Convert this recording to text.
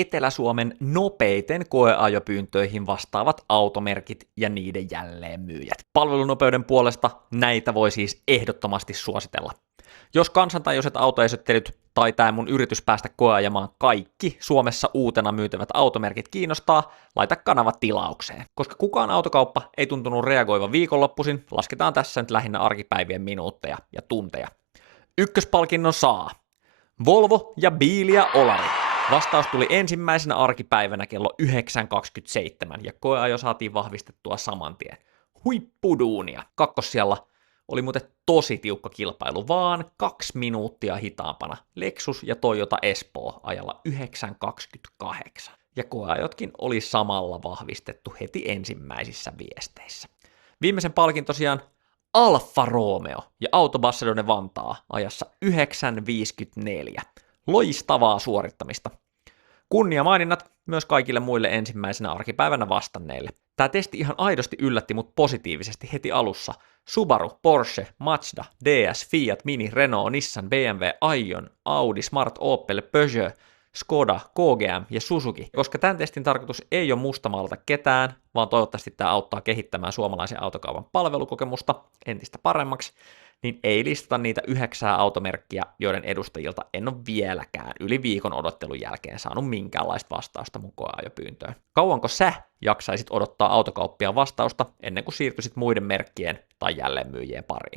Etelä-Suomen nopeiten koeajopyyntöihin vastaavat automerkit ja niiden jälleenmyyjät. Palvelunopeuden puolesta näitä voi siis ehdottomasti suositella. Jos kansantajuiset autoesittelyt tai tämä mun yritys päästä koeajamaan kaikki Suomessa uutena myytävät automerkit kiinnostaa, laita kanava tilaukseen. Koska kukaan autokauppa ei tuntunut reagoivan viikonloppuisin, lasketaan tässä nyt lähinnä arkipäivien minuutteja ja tunteja. Ykköspalkinnon saa Volvo ja Bilia Olari. Vastaus tuli ensimmäisenä arkipäivänä kello 9.27 ja koeajo saatiin vahvistettua saman tien. Huippuduunia. Kakkossijalla oli muuten tosi tiukka kilpailu, vaan 2 minuuttia hitaampana Lexus ja Toyota Espoo ajalla 9.28. Ja koeajotkin oli samalla vahvistettu heti ensimmäisissä viesteissä. Viimeisen palkin tosiaan Alfa Romeo ja Auto Barcelona Vantaa ajassa 9.54. Loistavaa suorittamista. Kunniamaininnat myös kaikille muille ensimmäisenä arkipäivänä vastanneille. Tämä testi ihan aidosti yllätti mut positiivisesti heti alussa. Subaru, Porsche, Mazda, DS, Fiat, Mini, Renault, Nissan, BMW, Aion, Audi, Smart, Opel, Peugeot, Skoda, KGM ja Suzuki. Koska tämän testin tarkoitus ei ole mustamaalata ketään, vaan toivottavasti tämä auttaa kehittämään suomalaisen autokaupan palvelukokemusta entistä paremmaksi, niin ei listata niitä 9 automerkkiä, joiden edustajilta en ole vieläkään yli viikon odottelun jälkeen saanut minkäänlaista vastausta mun koeajopyyntöön. Kauanko sä jaksaisit odottaa autokauppia vastausta ennen kuin siirtyisit muiden merkkien tai jälleenmyyjien pariin?